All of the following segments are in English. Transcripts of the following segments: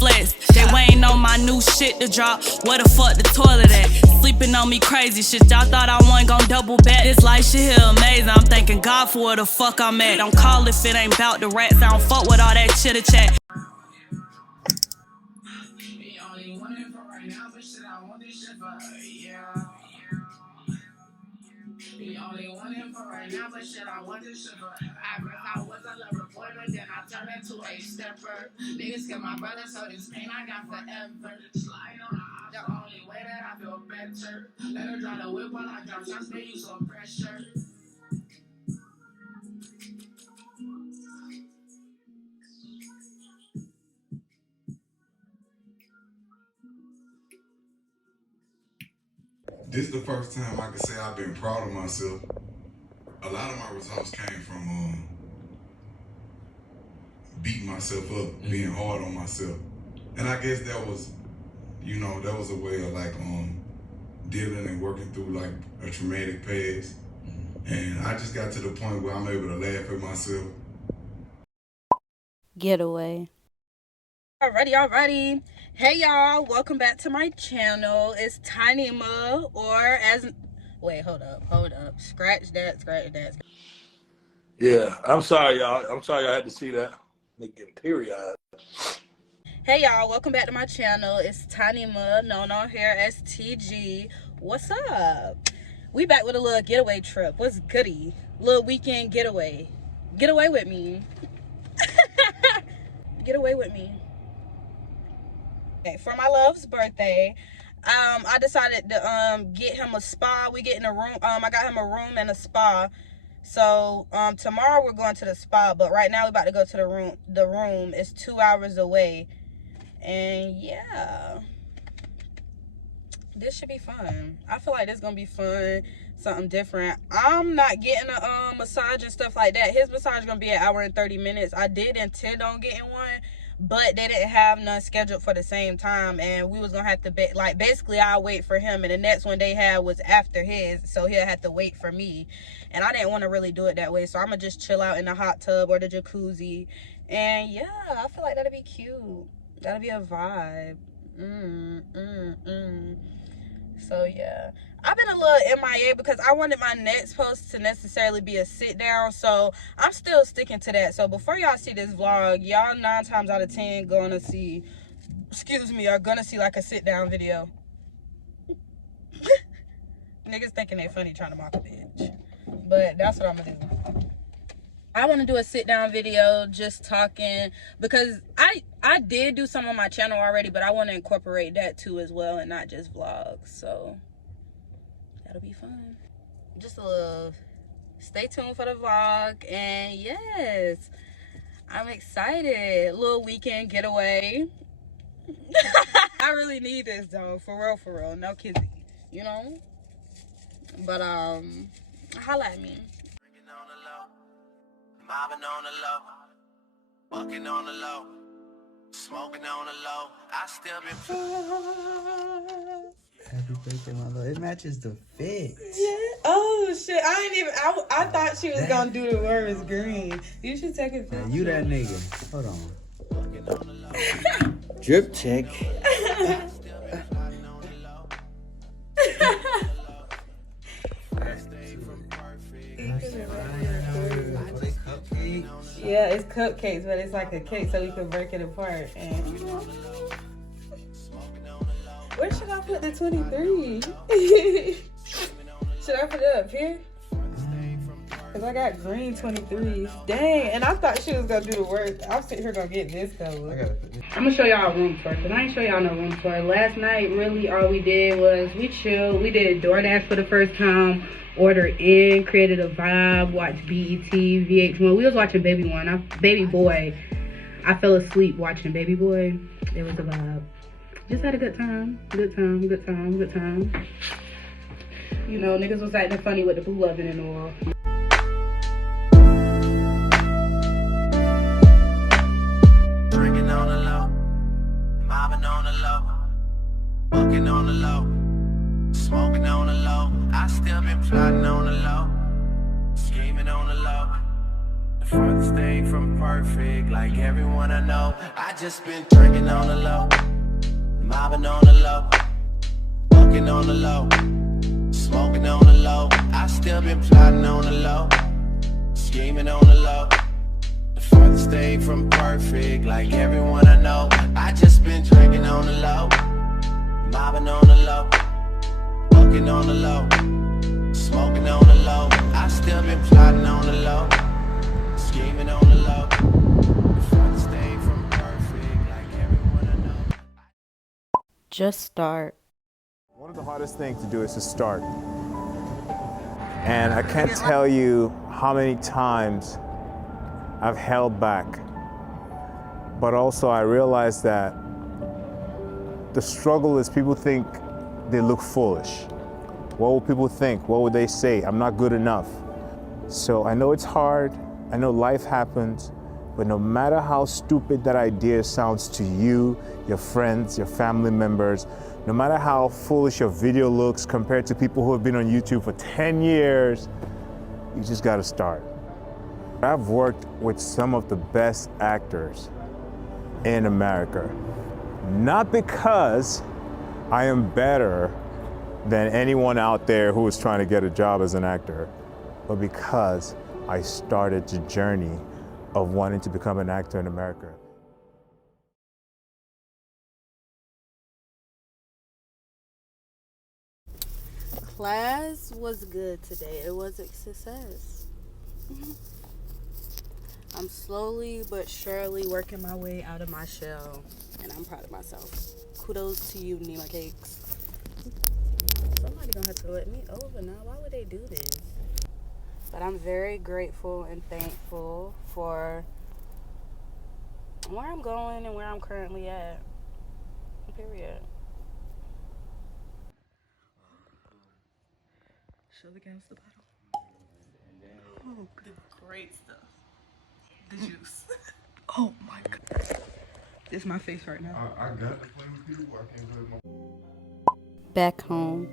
flex. They waiting on my new shit to drop. Where the fuck the toilet at? Sleeping on me crazy shit. Y'all thought I wasn't gon' double back. This life shit here amazing. I'm thanking God for where the fuck I'm at. Don't call if it ain't bout the rats. I don't fuck with all that chitter chat. The only one in for right now, but shit, I want this shit forever. I was a lover boy, but then I turned into a stepper. Niggas get my brother, so this pain I got forever. Slide on the only way that I feel better. Let her drive the whip while I drop shots, they use some pressure. This is the first time I can say I've been proud of myself. A lot of my results came from beating myself up, being hard on myself. And I guess that was, that was a way of like dealing and working through like a traumatic past. And I just got to the point where I'm able to laugh at myself. Getaway. Alrighty. Hey y'all, welcome back to my channel. It's Tynema, or as wait, hold up. Scratch that. Yeah, I'm sorry y'all. I had to see that. Nigga getting teary-eyed. Hey y'all, welcome back to my channel. It's Tynema, known on here as TG. What's up? We back with a little getaway trip. What's goody? Little weekend getaway. Get away with me. Get away with me. For my love's birthday, I decided to get him a spa. We get in a room. I got him a room and a spa. So tomorrow we're going to the spa, but right now we're about to go to the room. The room is 2 hours away, and yeah, this should be fun. I feel like this is gonna be fun, something different. I'm not getting a massage and stuff like that. His massage is gonna be an hour and 30 minutes. I did intend on getting one, but they didn't have none scheduled for the same time, and we was gonna have to basically I'll wait for him, and the next one they had was after his, so he'll have to wait for me, and I didn't want to really do it that way, so I'm gonna just chill out in the hot tub or the jacuzzi. And yeah, I feel like that'll be cute. That'll be a vibe. So yeah, I've been a little MIA because I wanted my next post to necessarily be a sit down, so I'm still sticking to that. So before y'all see this vlog, y'all 9 times out of 10 gonna see, are gonna see like a sit down video. Niggas thinking they funny trying to mock a bitch, but that's what I'm gonna do. I want to do a sit down video just talking, because I did do some on my channel already, but I want to incorporate that too as well, and not just vlogs. So that'll be fun. Just a little, stay tuned for the vlog. And yes, I'm excited. Little weekend getaway. I really need this though, for real, no kizzy, but holla at me. Mobbing on the low, bucking on the low, smoking on the low. I still been. Happy birthday, my love. It matches the fit. Yeah. Oh shit! I thought she was gonna do the words green. You should take a picture. You that nigga. Hold on. Drip check. Yeah, it's cupcakes, but it's like a cake, so we can break it apart. And where should I put the 23? Should I put it up here? Cause I got green 23s. Dang, and I thought she was gonna do the work. I'm sitting here gonna get this color. I'm gonna show y'all a room tour, cause I ain't show y'all no room tour. Last night, really, all we did was we chilled. We did DoorDash for the first time. Ordered in, created a vibe, watched BET, VH1. We was watching Baby Boy. I fell asleep watching Baby Boy. It was a vibe. Just had a good time. Good time. Niggas was acting funny with the boo loving and all. Drinking on the low, mobbing on the low, bucking on the low, smoking on the low. I still been plotting on the low, scheming on the low. The furthest farthest thing from perfect, like everyone I know. I just been drinking on the low, mobbing on the low, walking on the low, smoking on the low. I still been plotting on the low, scheming on the low. The farthest thing from perfect, like everyone I know. I just been drinking on the low, mobbing on the low, walking on the low, smoking on the low. I still been plotting on the low, scheming on the low. The farthest thing from perfect, like everyone I know. Just start. One of the hardest things to do is to start. And I can't tell you how many times I've held back. But also I realize that the struggle is people think they look foolish. What will people think? What would they say? I'm not good enough. So I know it's hard. I know life happens. But no matter how stupid that idea sounds to you, your friends, your family members, no matter how foolish your video looks compared to people who have been on YouTube for 10 years, you just gotta start. I've worked with some of the best actors in America, not because I am better than anyone out there who is trying to get a job as an actor, but because I started the journey of wanting to become an actor in America. Class was good today. It was a success. I'm slowly but surely working my way out of my shell, and I'm proud of myself. Kudos to you, Nima Cakes. Somebody gonna have to let me over now. Why would they do this? But I'm very grateful and thankful for where I'm going and where I'm currently at. Period. Show the gangster bottle. Oh, the great stuff. The juice. Oh my god. This is my face right now. I got to play with people. I can't play with my... Back home.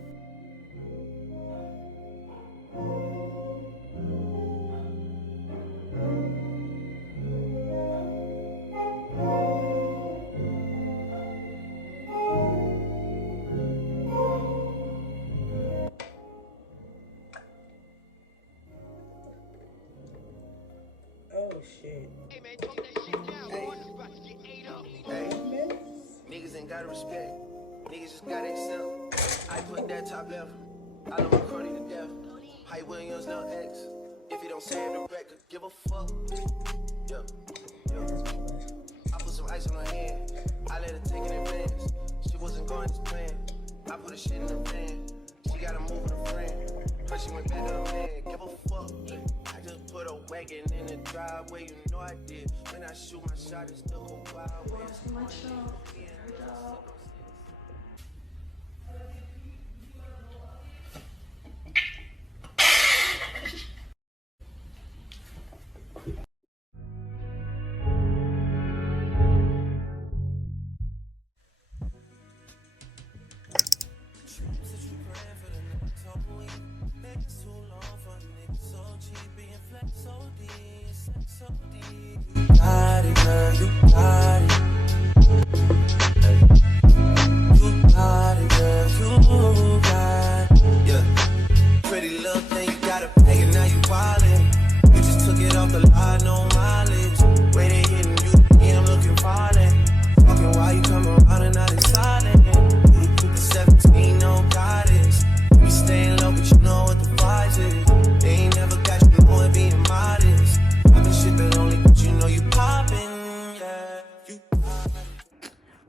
Oh shit. Hey man, talk that shit down. Hey. About to get ate up. Hey. Niggas ain't gotta respect. Niggas just gotta accept. I put that top left. I love McCarty to death. Hype Williams, no X. If you don't save the record, give a fuck. Yeah. I put some ice on her hand. I let her take it in advance. She wasn't going to plan. I put her shit in the van. She gotta move with a friend. But she went back to her man. Give a fuck. I just put a wagon in the driveway. You know I did. When I shoot my shot, it's still go wild.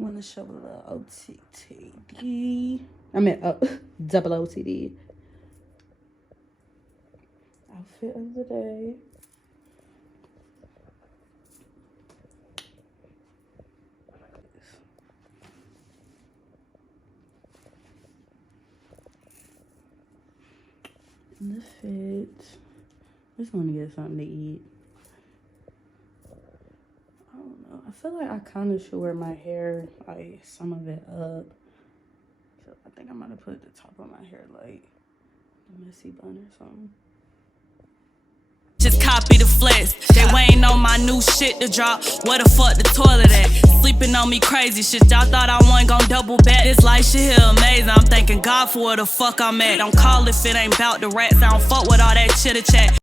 Wanna show a little OTD. I meant double OTD. Outfit of the day. The fit. I just want to get something to eat. I don't know. I feel like I kind of should wear my hair, like some of it up. So I think I'm going to put the top of my hair like a messy bun or something. Just copy to flex. They waiting on my new shit to drop. Where the fuck the toilet at? Sleeping on me crazy shit. Y'all thought I wasn't gon' double back. This life shit here amazing. I'm thanking God for where the fuck I'm at. Don't call if it ain't bout the rats. I don't fuck with all that chitter chat.